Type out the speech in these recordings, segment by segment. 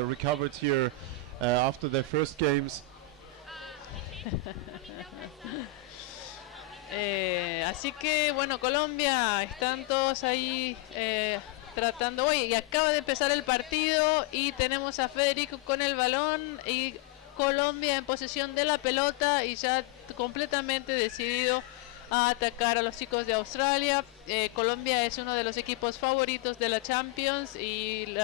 recovered here after their first games. Así que bueno, Colombia están todos ahí tratando. Oye, y acaba de empezar el partido y tenemos a Federico con el balón y Colombia en posesión de la pelota y ya completamente decidido a atacar a los chicos de Australia. Colombia es uno de los equipos favoritos de la Champions y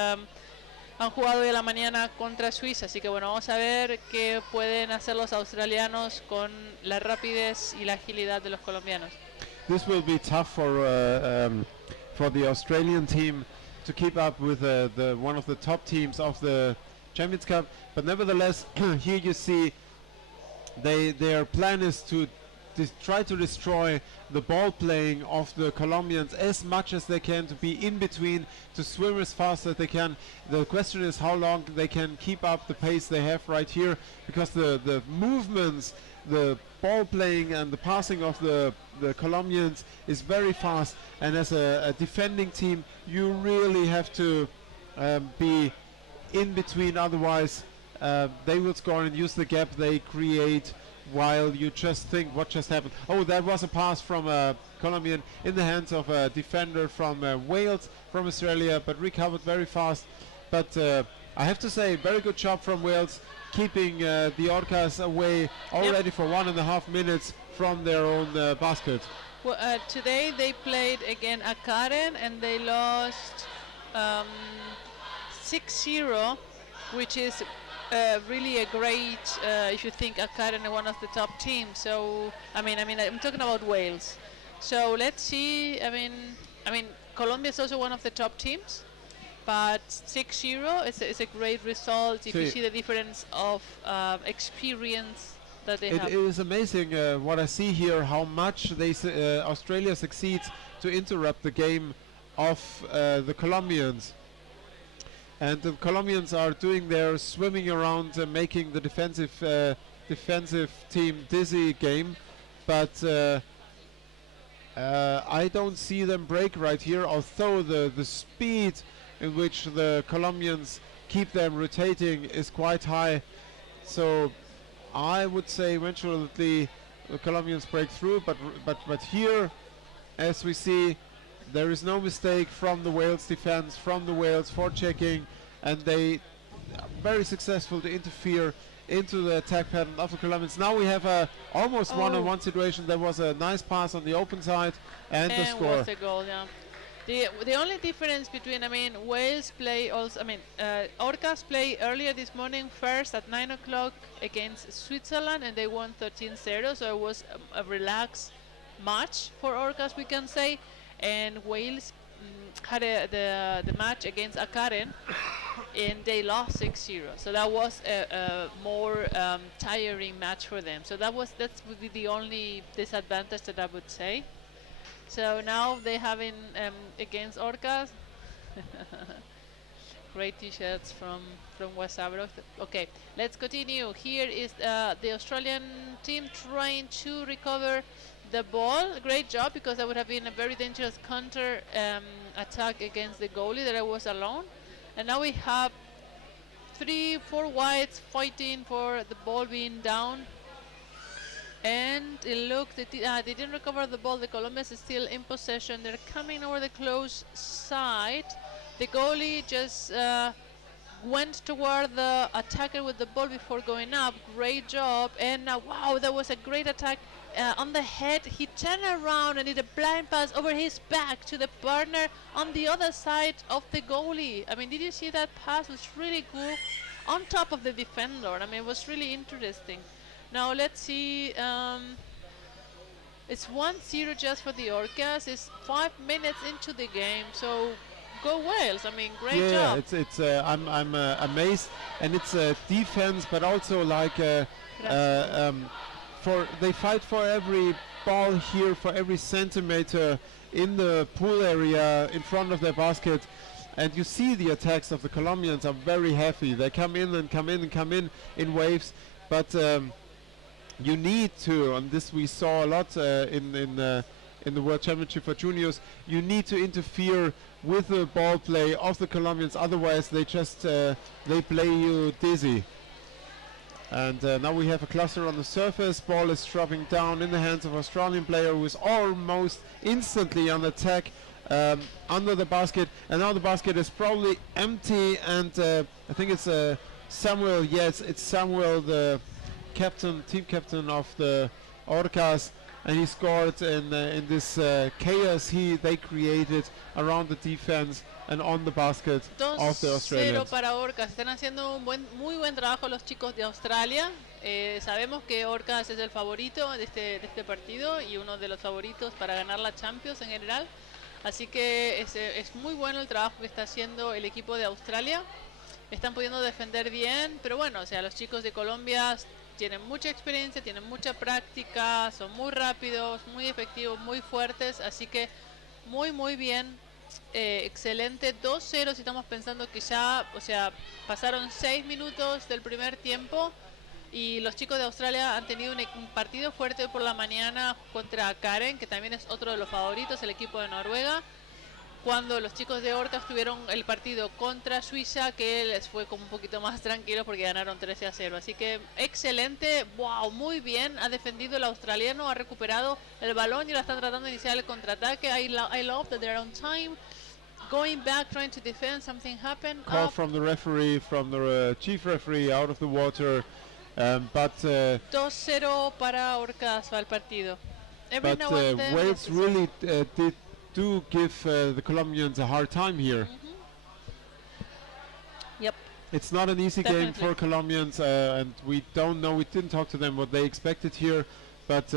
han jugado hoy a la mañana contra Suiza, así que bueno, vamos a ver qué pueden hacer los australianos con la rapidez y la agilidad de los colombianos. This will be tough for the Australian team to keep up with one of the top teams of the Champions Cup, but nevertheless, here you see their plan is to try to destroy the ball playing of the Colombians as much as they can, to be in between, to swim as fast as they can. The question is how long they can keep up the pace they have right here, because the movements, the ball playing and the passing of the Colombians is very fast, and as a defending team you really have to be in between, otherwise they will score and use the gap they create while you just think what just happened. Oh, that was a pass from a Colombian in the hands of a defender from Wales, from Australia, but recovered very fast. But I have to say, very good job from Wales, keeping the Orcas away already for 1.5 minutes from their own basket. Well, today they played again Akaren and they lost 6-0, which is really a great, if you think Akaren is one of the top teams. So I mean, I'm talking about Wales. So let's see. I mean, Colombia is also one of the top teams, but 6-0 is a great result if you see the difference of experience that they have. It is amazing what I see here, how much Australia succeeds to interrupt the game of the Colombians. And the Colombians are doing their swimming around, making the defensive team dizzy game, but I don't see them break right here, although the speed in which the Colombians keep them rotating is quite high. So I would say eventually the Colombians break through, but here, as we see, there is no mistake from the Wales defense, from the Wales forechecking, and they are very successful to interfere into the attack pattern of the Colombians. Now we have a almost one-on-one situation. There was a nice pass on the open side and the score. Was the goal, yeah. The only difference between, Wales play also, Orcas play earlier this morning first at 9 o'clock against Switzerland and they won 13-0, so it was a relaxed match for Orcas, we can say. And Wales had the match against Akaren and they lost 6-0, so that was a more tiring match for them. So that would be the only disadvantage that I would say. So now they having against Orcas great t-shirts from Wasabro. Okay, let's continue. Here is the Australian team trying to recover the ball. Great job, because that would have been a very dangerous counter attack against the goalie that I was alone. And now we have 3-4 whites fighting for the ball being down. And it looked, they didn't recover the ball. The Colombians is still in possession. They're coming over the close side. The goalie just went toward the attacker with the ball before going up. Great job. And wow, that was a great attack. On the head, he turned around and did a blind pass over his back to the partner on the other side of the goalie. Did you see that pass? It was really cool. On top of the defender. It was really interesting. Now let's see. It's 1-0 just for the Orcas. It's 5 minutes into the game, so go Wales. Great job. Yeah, I'm amazed, and it's defense, but also like they fight for every ball here, for every centimeter in the pool area in front of their basket. And you see the attacks of the Colombians are very heavy. They come in and come in and come in waves, but you need to, and this we saw a lot in in the World Championship for Juniors, you need to interfere with the ball play of the Colombians, otherwise they just they play you dizzy. And now we have a cluster on the surface. Ball is dropping down in the hands of Australian player who is almost instantly on attack under the basket, and now the basket is probably empty, and I think it's Samuel. Yes, it's Samuel, the captain, team captain of the Orcas, and he scored in this chaos they created around the defense and on the basket of the Australians. 2-0 para Orcas. Están haciendo un muy buen trabajo los chicos de Australia. Sabemos que Orcas es el favorito de este partido y uno de los favoritos para ganar la Champions en general. Así que es muy bueno el trabajo que está haciendo el equipo de Australia. Están pudiendo defender bien, pero bueno, o sea, los chicos de Colombia tienen mucha experiencia, tienen mucha práctica, son muy rápidos, muy efectivos, muy fuertes, así que muy bien, excelente. 2-0 si estamos pensando que ya, o sea, pasaron 6 minutos del primer tiempo y los chicos de Australia han tenido un partido fuerte por la mañana contra Karen, que también es otro de los favoritos, el equipo de Noruega. Cuando los chicos de Orcas tuvieron el partido contra Suiza, que les fue como un poquito más tranquilo porque ganaron 13-0. Así que excelente, wow, muy bien, ha defendido el australiano, ha recuperado el balón y ahora están tratando de iniciar el contraataque. I love that they're on time, going back, trying to defend. Something happened. Call from the referee, from the chief referee, out of the water, but 2-0 para Orcas va el partido. But Wales really do give the Colombians a hard time here. Yep. It's not an easy game for Colombians, and we don't know, we didn't talk to them what they expected here, but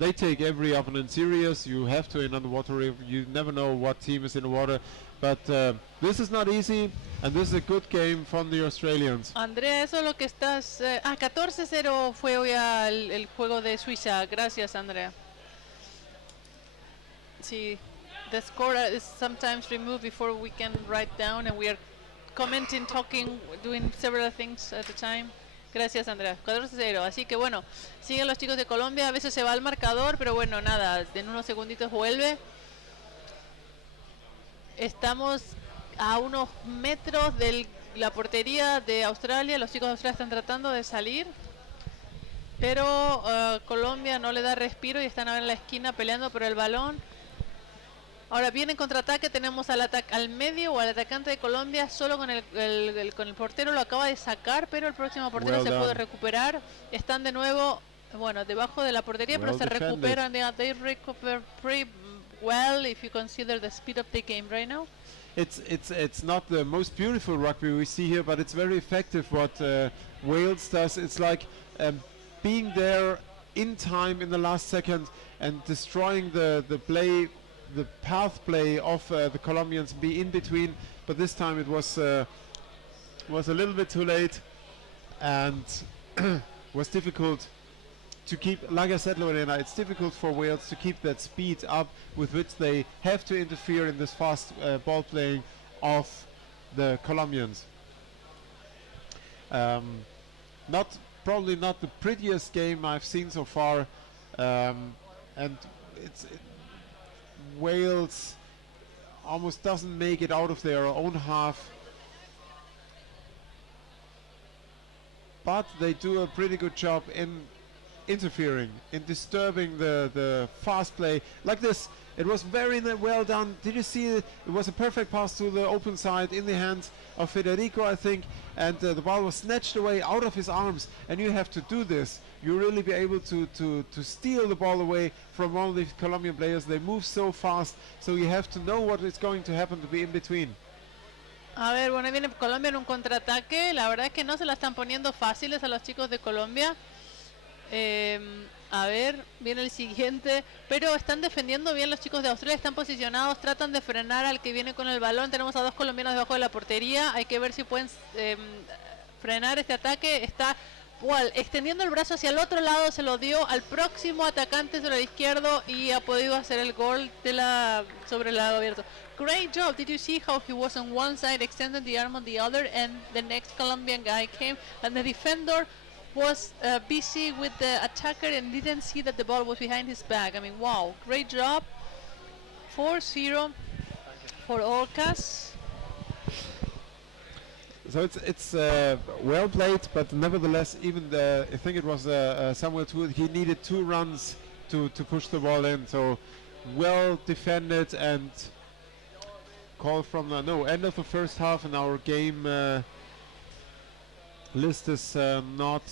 they take every opponent serious. You have to in underwater, you never know what team is in the water, but this is not easy, and this is a good game from the Australians. Andrea, eso es lo que estás... 14-0 fue hoy el juego de Suiza. Gracias, Andrea. Sí. The score is sometimes removed before we can write down, and we are commenting, talking, doing several things at a time. Gracias, Andrea. 14-0. Así que bueno, siguen los chicos de Colombia. A veces se va al marcador, pero bueno, nada, en unos segunditos vuelve. Estamos a unos metros de la portería de Australia. Los chicos de Australia están tratando de salir, pero Colombia no le da respiro y están ahora en la esquina peleando por el balón. Ahora viene en contraataque, tenemos al medio o al atacante de Colombia solo con el portero, lo acaba de sacar, pero el próximo portero se puede recuperar. Están de nuevo, bueno, debajo de la portería, pero se recuperan. They recover pretty well if you consider the speed of the game right now. It's not the most beautiful rugby we see here, but it's very effective what Wales does. It's like being there in time in the last second and destroying the play, the path play of the Colombians, be in between, but this time it was a little bit too late and was difficult to keep. Like I said, Lorena, it's difficult for Wales to keep that speed up with which they have to interfere in this fast ball playing of the Colombians. Probably not the prettiest game I've seen so far, and Wales almost doesn't make it out of their own half, but they do a pretty good job in interfering, in disturbing the fast play like this. It was very well done. Did you see it? It was a perfect pass to the open side in the hands of Federico, I think, and the ball was snatched away out of his arms. And you have to do this. You really be able to steal the ball away from all the Colombian players. They move so fast, so you have to know what is going to happen to be in between. A ver, bueno, viene Colombia en un contraataque. La verdad es que no se la están poniendo fáciles a los chicos de Colombia. A ver, viene el siguiente, pero están defendiendo bien los chicos de Australia, están posicionados, tratan de frenar al que viene con el balón. Tenemos a dos colombianos debajo de la portería, hay que ver si pueden frenar este ataque. Está extendiendo el brazo hacia el otro lado, se lo dio al próximo atacante sobre el izquierdo y ha podido hacer el gol sobre el lado abierto. Great job. Did you see how he was on one side, extended the arm on the other, and the next Colombian guy came and the defender was busy with the attacker and didn't see that the ball was behind his back. I mean, wow, great job. 4-0 for Orcas. So it's well played, but nevertheless, even I think it was Samuel too. He needed 2 runs to push the ball in. So well defended and call from end of the first half, and our game list is not,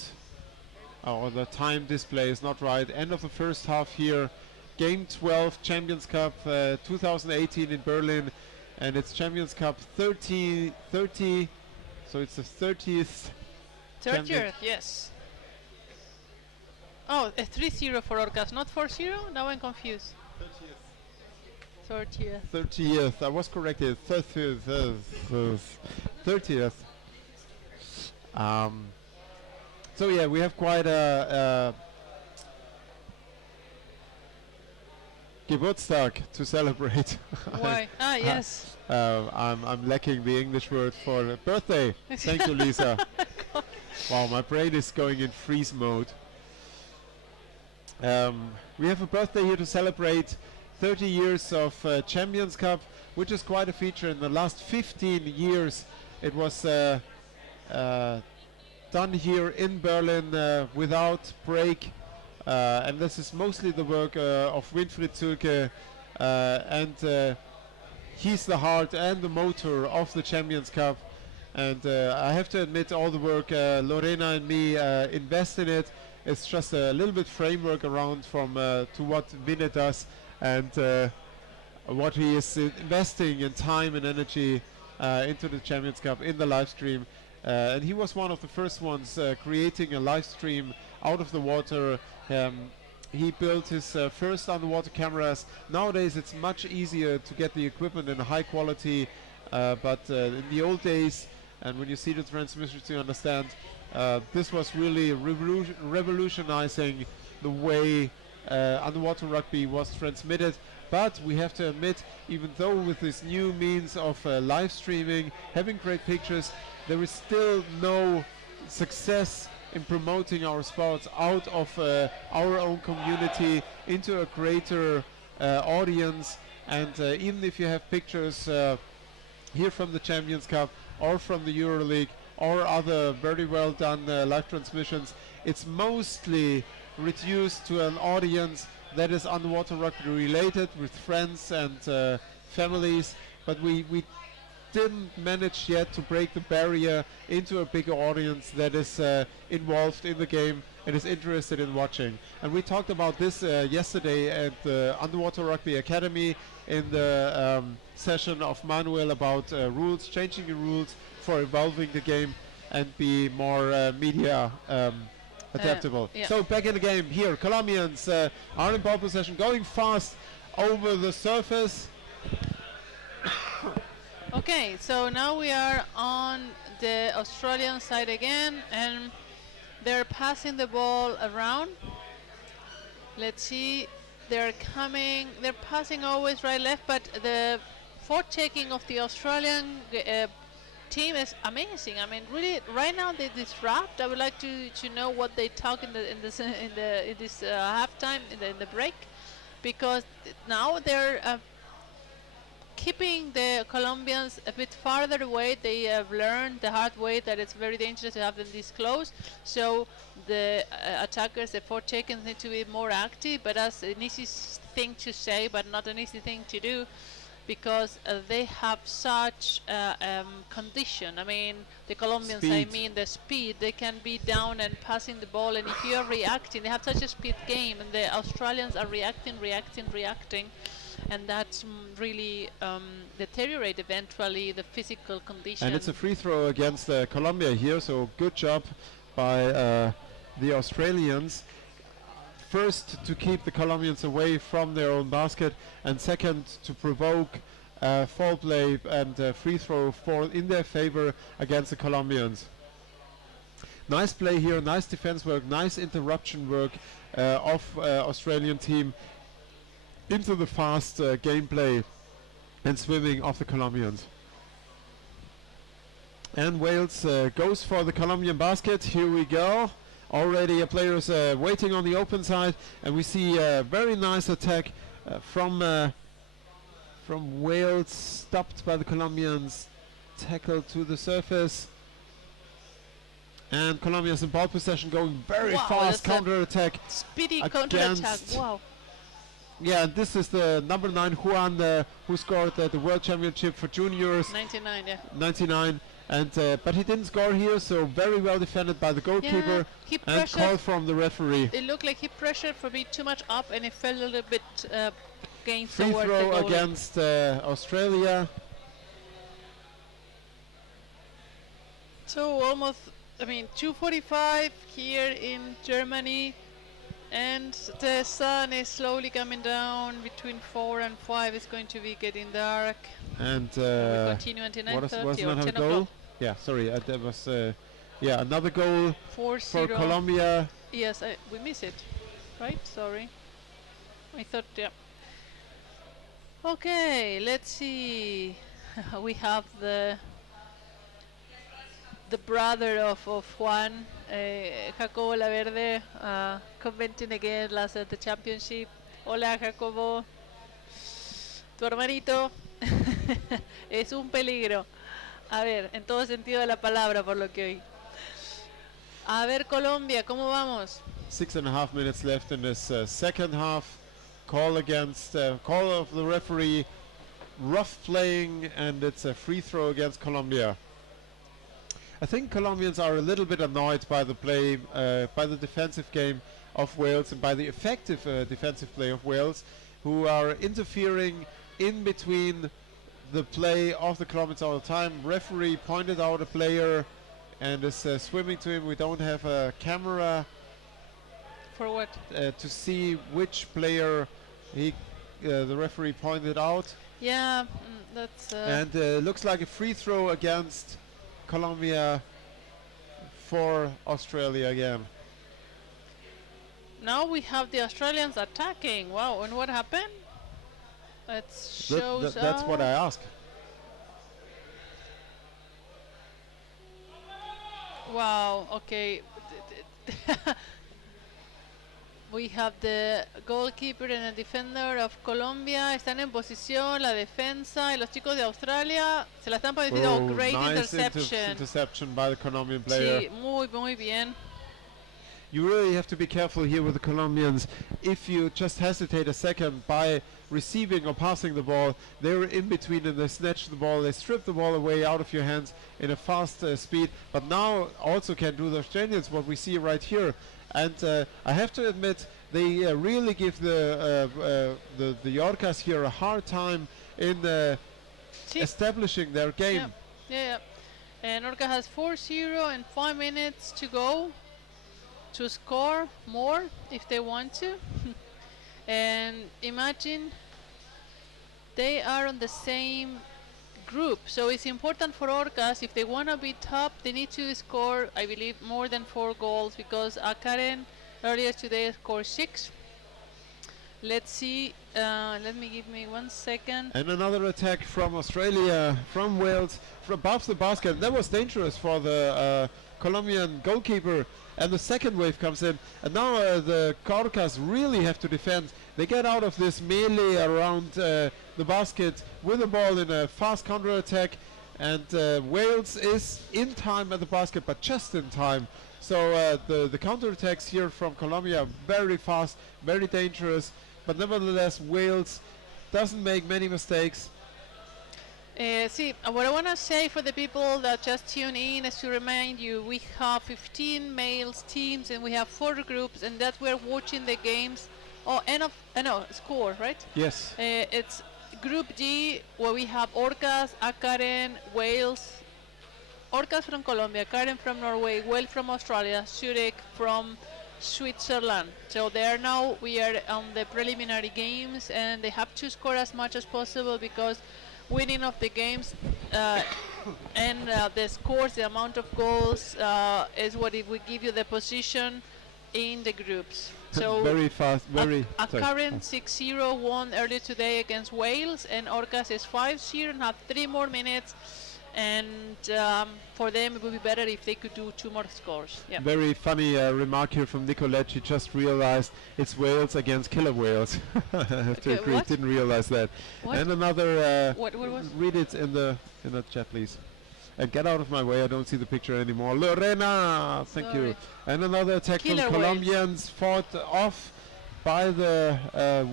or the time display is not right. End of the first half here. Game 12 Champions Cup 2018 in Berlin, and it's Champions Cup 30. So it's the 30th. 30th, yes. Oh, a 3-0 for Orcas, not 4-0? Now I'm confused. 30th. 30th. I was corrected. 30th. 30th. So yeah, we have quite a Geburtstag to celebrate. Why? Yes. I'm lacking the English word for birthday. Thank you, Lisa. Wow, my brain is going in freeze mode. We have a birthday here to celebrate 30 years of Champions Cup, which is quite a feature. In the last 15 years, it was done here in Berlin without break. And this is mostly the work of Winfried Zülke, and he's the heart and the motor of the Champions Cup. And I have to admit, all the work Lorena and me invest in it. It's just a little bit framework around from to what Vinne does, and what he is investing in time and energy into the Champions Cup in the live stream. And he was one of the first ones creating a live stream out of the water. He built his first underwater cameras. Nowadays it's much easier to get the equipment in a high quality, but in the old days, and when you see the transmissions you understand, this was really revolutionizing the way underwater rugby was transmitted. But we have to admit, even though with this new means of live streaming, having great pictures, there is still no success in promoting our sports out of our own community into a greater audience. And even if you have pictures here from the Champions Cup or from the EuroLeague or other very well done live transmissions, it's mostly reduced to an audience that is underwater rugby related, with friends and families. But we didn't manage yet to break the barrier into a bigger audience that is involved in the game and is interested in watching. And we talked about this yesterday at the Underwater Rugby Academy in the session of Manuel about rules, changing the rules for evolving the game and be more media adaptable. Yeah. So back in the game here, Colombians are in ball possession, going fast over the surface. Okay, so now we are on the Australian side again, and they're passing the ball around. Let's see, they're passing always right left, but the forechecking of the Australian team is amazing. I mean, really, right now they disrupt. I would like to know what they talk in this halftime, in the break, because now they're keeping the Colombians a bit farther away. They have learned the hard way that it's very dangerous to have them this close. So the attackers, the forecheckers, need to be more active. But that's an easy thing to say, but not an easy thing to do, because they have such condition. I mean, the Colombians, speed. I mean the speed. They can be down and passing the ball, and if you are reacting, they have such a speed game, and the Australians are reacting, and that's really deteriorate eventually the physical condition. And it's a free throw against Colombia here, so good job by the Australians. First, to keep the Colombians away from their own basket, and second, to provoke foul play and free throw in their favor against the Colombians. Nice play here, nice defense work, nice interruption work of Australian team into the fast gameplay and swimming of the Colombians. And Wales goes for the Colombian basket. Here we go. Already a player is waiting on the open side, and we see a very nice attack from from Wales, stopped by the Colombians, tackled to the surface. And Colombia's in ball possession, going very fast, counter-attack. Speedy counter-attack, wow. Yeah, and this is the number 9 Juan, who scored the World Championship for juniors. 99, yeah. 99, and but he didn't score here, so very well defended by the goalkeeper and called from the referee. It looked like he pressured for me too much up, and it fell a little bit against free throw against Australia. So almost, I mean, 2:45 here in Germany, and the sun is slowly coming down. Between 4 and 5 it's going to be getting dark. And we continue until 9:30 or 10 o'clock. Yeah, sorry, there was another goal for Colombia. Yes, we miss it, right? Sorry, I thought, yeah. Okay, let's see. We have the brother of Juan, Jacobo Laverde, commenting again last at the championship. Hola, Jacobo. Tu hermanito es un peligro. A ver, en todo sentido de la palabra, por lo que oí. A ver, Colombia, ¿cómo vamos? 6.5 minutes left in this second half. Call against call of the referee, rough playing, and it's a free throw against Colombia. I think Colombians are a little bit annoyed by the play, by the defensive game of Wales and by the effective defensive play of Wales, who are interfering in between the play of the Colombians all the time. Referee pointed out a player and is swimming to him. We don't have a camera for what to see which player the referee pointed out. Yeah, that's and looks like a free throw against Colombia for Australia again. Now we have the Australians attacking. Wow, and what happened? It shows that's what I ask. Wow, okay. We have the goalkeeper and the defender of Colombia. Están en posición, la defensa y los chicos de Australia se la están poniendo. Oh, great nice interception by the Colombian player. Sí, muy bien. You really have to be careful here with the Colombians. If you just hesitate a second by receiving or passing the ball, they're in between and they snatch the ball, they strip the ball away out of your hands in a fast speed. But now also can do the Australians, what we see right here. And I have to admit, they really give the Orcas here a hard time in establishing their game. Yeah. And Orca has 4-0 and 5 minutes to go to score more if they want to. And imagine they are on the same group, so it's important for Orcas, if they want to be top, they need to score, I believe, more than 4 goals, because Karen earlier today scored 6. Let's see, give me 1 second. And another attack from Australia, from Wales, from above the basket. That was dangerous for the Colombian goalkeeper. And the second wave comes in, and now the Orcas really have to defend. They get out of this melee around the basket with the ball in a fast counter-attack, and Wales is in time at the basket, but just in time. So the counter-attacks here from Colombia are very fast, very dangerous, but nevertheless Wales doesn't make many mistakes. See, what I want to say for the people that just tune in is to remind you, we have 15 males teams and we have 4 groups, and that we're watching the games. Oh, score, right? Yes. It's Group G, where we have Orcas, Karen, Wales. Orcas from Colombia, Karen from Norway, Wales from Australia, Zurich from Switzerland. So we are on the preliminary games, and they have to score as much as possible, because winning of the games and the scores, the amount of goals, is what it will give you the position in the groups. So very fast, very. Karen 6-0 won earlier today against Wales, and Orcas is 5-0 and have 3 more minutes. and for them it would be better if they could do 2 more scores. Yeah. Very funny remark here from Nicolette. She just realized it's Wales against killer whales. I have to agree, what? didn't realize that. What? And another, What was? read it in the chat, please. Get out of my way, I don't see the picture anymore. Lorena, thank you. Sorry. And another attack Killer from whales. Colombians, fought off by the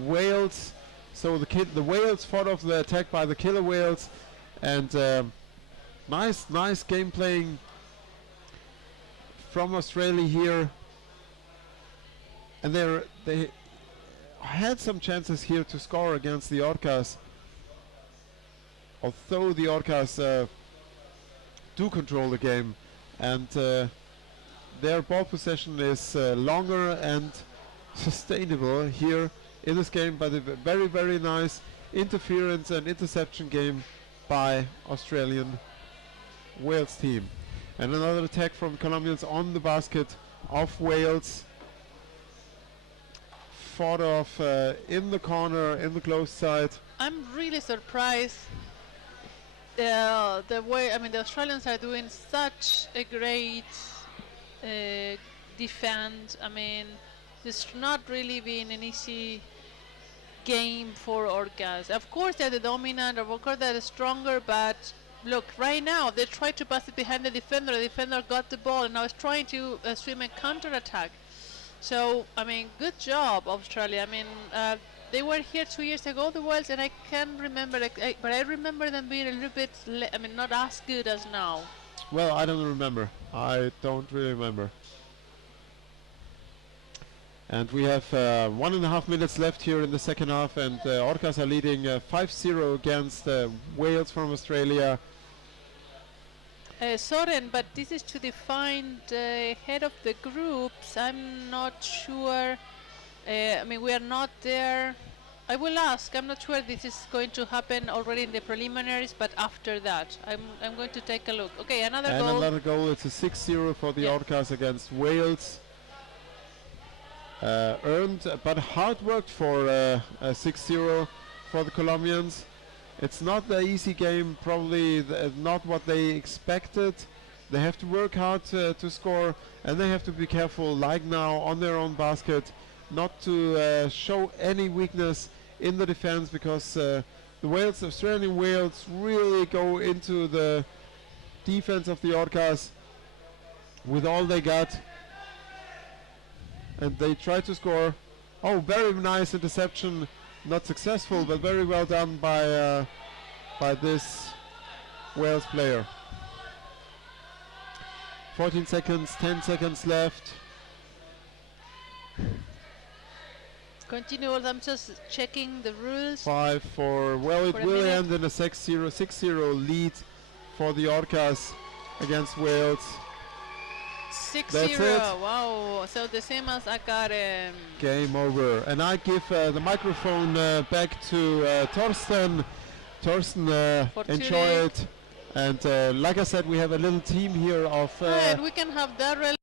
whales. So the whales fought off the attack by the killer whales, and nice game playing from Australia here. And they had some chances here to score against the Orcas, although the Orcas do control the game, and their ball possession is longer and sustainable here in this game, by the very nice interference and interception game by Australian Wales team. And another attack from Colombians on the basket of Wales, fought off in the corner, in the close side. I'm really surprised the way, I mean, the Australians are doing such a great defense. I mean, it's not really been an easy game for Orcas. Of course they're the dominant, of course they're stronger, but look, right now they tried to pass it behind the defender got the ball and now is trying to swim and counter-attack. So, I mean, good job Australia. I mean, they were here 2 years ago, the Wales, and I can't remember, but I remember them being a little bit, I mean, not as good as now. Well, I don't remember. I don't really remember. And we have 1.5 minutes left here in the second half, and Orcas are leading 5-0 against Wales from Australia. Soren, but this is to define the head of the groups. I'm not sure. I mean, we are not there. I will ask. I'm not sure this is going to happen already in the preliminaries, but after that, I'm going to take a look. Okay, another and goal. Another goal. It's a 6-0 for the Orcas against Wales. Earned, but hard worked for a 6-0 for the Colombians. It's not the easy game, probably not what they expected. They have to work hard to score, and they have to be careful, like now, on their own basket, not to show any weakness in the defense, because the Wales, Australian Wales, really go into the defense of the Orcas with all they got. And they try to score. Oh, very nice interception. Not successful, but very well done by this Wales player. 14 seconds, 10 seconds left. Continue. I'm just checking the rules. 5 for, well, it For a will minute. end in a 6-0 lead for the Orcas against Wales. 6-0. Wow. So the same as I got. Game over. And I give the microphone back to Torsten. Torsten, enjoy it. And like I said, we have a little team here of... and we can have Darrell